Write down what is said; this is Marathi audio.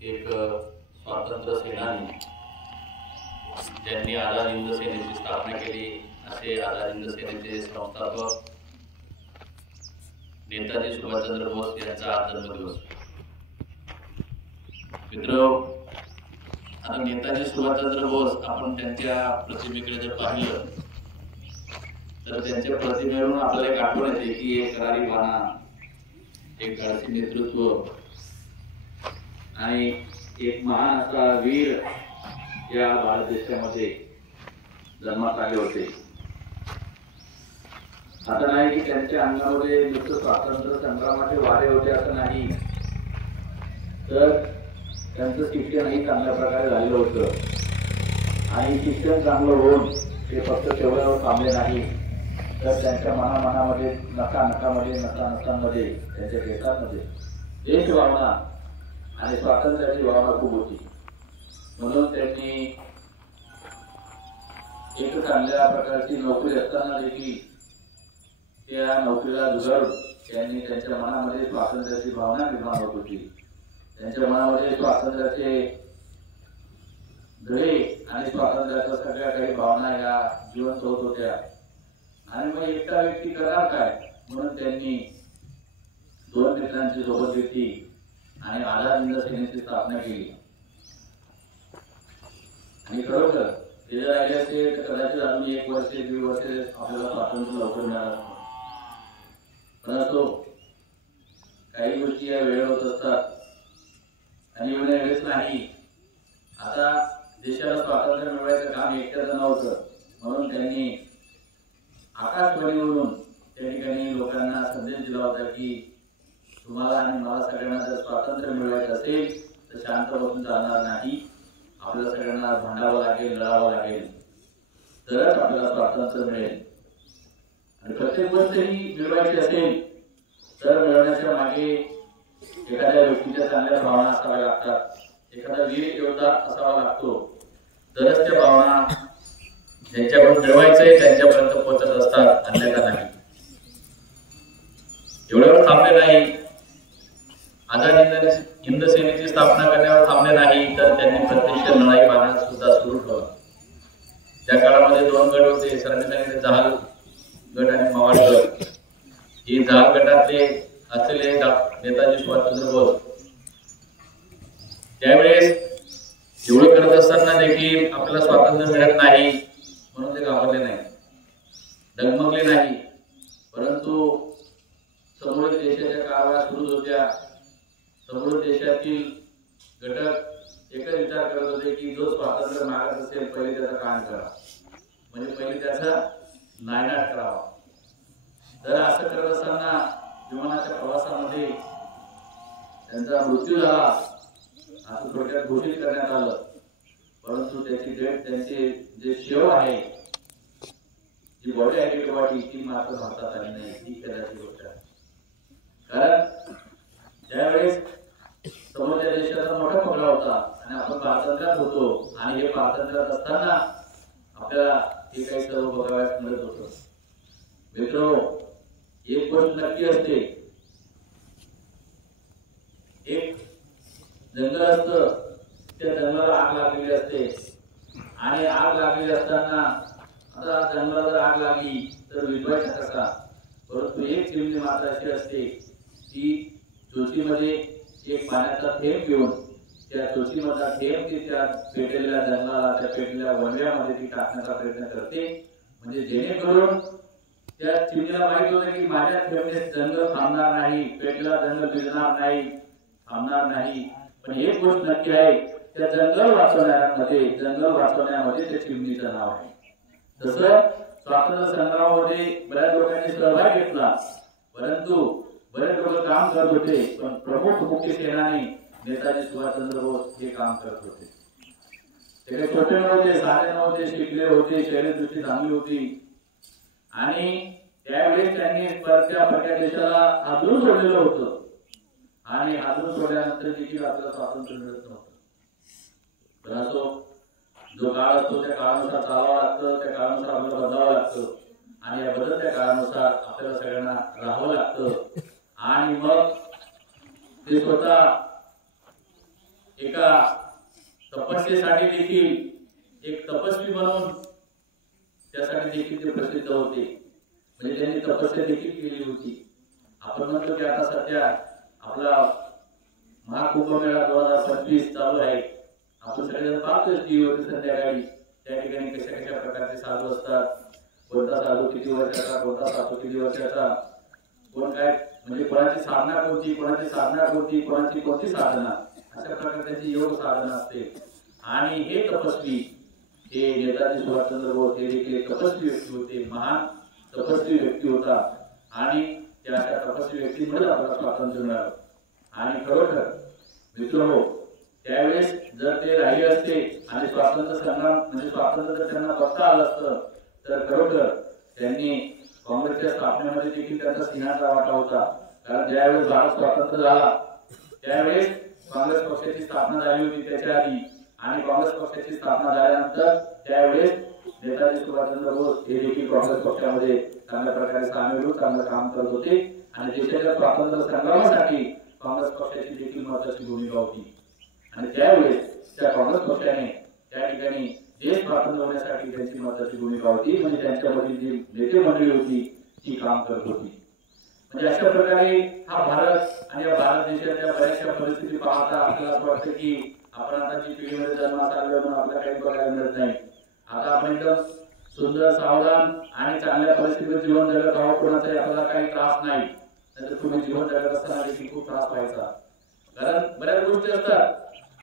एक स्वातंत्र्य सेनानी ज्यांनी आझाद हिंद सेनेची स्थापना केली असे आझाद हिंद सेनेचे संस्थापक नेताजी सुभाषचंद्र बोस यांचा आज जन्मदिवस। मित्र, आता नेताजी सुभाषचंद्र बोस आपण त्यांच्या प्रतिमेकडे जर पाहिलं तर त्यांच्या प्रतिमेवरून आपल्याला एक आठवण येते की एक करारीपणा, एक धाडसी नेतृत्व आणि एक महान असा वीर या भारत देशामध्ये जन्मात आले होते। आता नाही की त्यांच्या अंगामध्ये नुसतं स्वातंत्र्य संग्रामाचे वारे होते असं नाही, तर त्यांचं शिक्षणही चांगल्या प्रकारे झालेलं होतं आणि शिक्षण चांगलं होऊन ते फक्त तेवढ्यावर थांबले नाही, तर त्यांच्या मनामध्ये नसांमध्ये त्यांच्या केसांमध्ये देश भावना आणि स्वातंत्र्याची भावना खूप होती। म्हणून त्यांनी एक चांगल्या प्रकारची नोकरी असताना देखील त्या नोकरीला झुगारून त्यांनी त्यांच्या मनामध्ये स्वातंत्र्याची भावना निर्माण होत होती। त्यांच्या मनामध्ये स्वातंत्र्याचे धडे आणि स्वातंत्र्याच्या सगळ्या काही भावना या जिवंत होत होत्या। आणि मग एकटा व्यक्ती करणार काय, म्हणून त्यांनी दोन मित्रांची सोबत घेतली आणि आझाद हिंद सेनेची स्थापना केली। आणि खरोखर ते जर राहिले असते तर कदाचित अजून 1 वर्ष 2 वर्ष आपल्याला स्वातंत्र्य लवकर मिळालं असतं। परंतु काही गोष्टी या वेळ होत असतात आणि एवढ्या वेळेस नाही। आता देशाला स्वातंत्र्य मिळवायचं काम एकट्याचं नव्हतं, म्हणून त्यांनी आकाशवाणीवरून त्या ठिकाणी लोकांना संदेश दिला होता की तुम्हाला आणि मला सगळ्यांना जर स्वातंत्र्य मिळवायचं असेल तर शांत बसून चालणार नाही, आपल्याला सगळ्यांना भांडावं लागेल, लढावं लागेल, तरच आपल्याला स्वातंत्र्य मिळेल। आणि प्रत्येक गोष्ट ही मिळवायची असेल तर मिळवण्याच्या मागे एखाद्या व्यक्तीच्या चांगल्या भावना असाव्या लागतात, एखादा वीर योद्धा असावा लागतो, तरच त्या भावना ज्यांच्याकडून मिळवायचंय त्यांच्यापर्यंत पोहोचत असतात, अन्यथा नाही। एवढ्यावर थांबले नाही, आझाद हिंद सेनेची स्थापना करण्यावर थांबले नाही, तर त्यांनी प्रत्यक्ष लढाई बांधण्यास सुद्धा सुरू ठेवला। त्या काळामध्ये 2 गट होते, सरांनी सांगितले जहाल गट आणि मावळ गट। ही जहाल गटातले असलेले नेताजी सुभाषचंद्र बोस त्यावेळेस एवढं करत असताना देखील आपल्याला स्वातंत्र्य मिळत नाही म्हणून ते घाबरले नाही, डगमगले नाही। परंतु समोर देशाच्या कारवाया सुरू होत्या, समोर देशातील घटक एकच विचार करत होते की जो स्वातंत्र्य मागत असेल पहिले त्याचा कान करा, म्हणजे पहिले त्याचा नायनाट करावा। तर असं करत असताना विमानाच्या प्रवासामध्ये त्यांचा मृत्यू झाला असं थोडक्यात घोषित करण्यात आलं, परंतु त्याची डेट, त्यांचे जे शेव आहे, जी बॉडी आहे ती मात्र भारतात आली नाही। ही कदाचित गोष्ट आहे, कारण त्यावेळेस समोरच्या देशाचा मोठा पगडा होता आणि आपण स्वातंत्र्यात होतो आणि हे स्वातंत्र्यात असताना आपल्याला हे काही सर्व बघावयास मिळत होतं। मित्र, एक गोष्ट नक्की असते, एक जंगल असतं, त्या जंगलाला आग लागलेली असते आणि आग लागलेली असताना आता जंगलाला जर आग लागली तर विझवायचा कसा, परंतु एक चिमणी मात्र अशी असते की चोचीमध्ये एक पाण्याचा थेंब घेऊन त्या चोचीमधला थेंब ती त्या पेटलेल्या जंगलाला, त्या पेटलेल्या वणव्यामध्ये ती टाकण्याचा प्रयत्न करते, म्हणजे जेणेकरून त्या चिमणीला माहित होतं की माझ्या थेंबने जंगल थांबणार नाही, पेटलेला जंगल विझणार नाही, थांबणार नाही। पण एक गोष्ट नक्की आहे, त्या जंगल वाचवण्यामध्ये त्या चिमणीचं नाव आहे। तसं स्वातंत्र्य संग्रामामध्ये बऱ्याच लोकांनी सहभाग घेतला, परंतु बरेच लोक काम करत होते, पण प्रमुख मुख्य सेनानी नेताजी सुभाषचंद्र बोस हे काम करत होते। ते काही छोटे नव्हते, साधे नव्हते, शिकले होते, शरीरदृष्टी चांगली होती आणि त्यावेळेस त्यांनी परक्या देशाला हादरून सोडलेलं होतं आणि हादरून सोडल्यानंतर देखील आपल्याला स्वातंत्र्य मिळत नव्हतं। पण असो, जो काळ असतो त्या काळानुसार चालावं लागतं, त्या काळानुसार आपल्याला बदलावं लागतं आणि या बदलत्या काळानुसार आपल्याला सगळ्यांना राहावं लागतं आणि मग ते स्वतः एका तपस्येसाठी देखील एक तपस्वी म्हणून त्यासाठी देखील ते प्रसिद्ध होते, म्हणजे त्यांनी तपस्या देखील केली होती. आपण म्हणतो की आता सध्या आपला महाकुंभमेळा 2025 चालू आहे. आपण सगळेजण पाहतोय टीव्हीवर संध्याकाळी त्या ठिकाणी कशा कशा प्रकारचे साधू असतात, कोणता साधू किती वर्षाचा, कोणता साधू किती वर्षाचा, कोण काय, म्हणजे कोणाची साधना कोणती, कोणाची साधना कोणती, कोणाची कोणती साधना, अशा प्रकारची योग साधना असते. आणि हे तपस्वी, हे नेताजी सुभाषचंद्र बोस हे देखील एक तपस्वी व्यक्ती होते, महान तपस्वी व्यक्ती होता. आणि त्या अशा तपस्वी व्यक्तीमुळे आपल्याला स्वातंत्र्य मिळालं. आणि खरोखर मित्रांनो, त्यावेळेस जर ते राहिले असते आणि स्वातंत्र्य संग्राम म्हणजे स्वातंत्र्य जर त्यांना बघता आलं असतं तर खरोखर त्यांनी काँग्रेसच्या स्थापनेमध्ये देखील त्यांचा सिंहाचा वाटा होता. कारण ज्यावेळेस भारत स्वतंत्र झाला त्यावेळेस काँग्रेस पक्षाची स्थापना झाली होती त्याच्या आधी, आणि काँग्रेस पक्षाची स्थापना झाल्यानंतर त्यावेळेस नेताजी सुभाषचंद्र बोस हे देखील काँग्रेस पक्षामध्ये चांगल्या प्रकारे सामील होऊन चांगलं काम करत होते. आणि देशाच्या स्वातंत्र्य संग्रामासाठी काँग्रेस पक्षाची देखील महत्वाची भूमिका होती. आणि त्यावेळेस त्या काँग्रेस पक्षाने त्या ठिकाणी देश स्वातंत्र्य होण्यासाठी त्यांची महत्वाची भूमिका होती, म्हणजे त्यांच्यामधील जी नेते मंडळी होती ती काम करत होती. म्हणजे अशा प्रकारे हा भारत आणि या भारत देशाच्या बऱ्याचशा परिस्थिती पाहता आपल्याला असं वाटतं की आपण आता जी पिढीमध्ये जन्मास आलो म्हणून आपल्याला काही बघायला मिळत नाही. आता आपण एकदम सुंदर, सावधान आणि चांगल्या परिस्थितीत जीवन जगत आहोत. कोणाचाही आपल्याला काही त्रास नाही. नाहीतर तुम्ही जीवन जगत असताना देखील खूप त्रास व्हायचा. कारण बऱ्याच गोष्टी असतात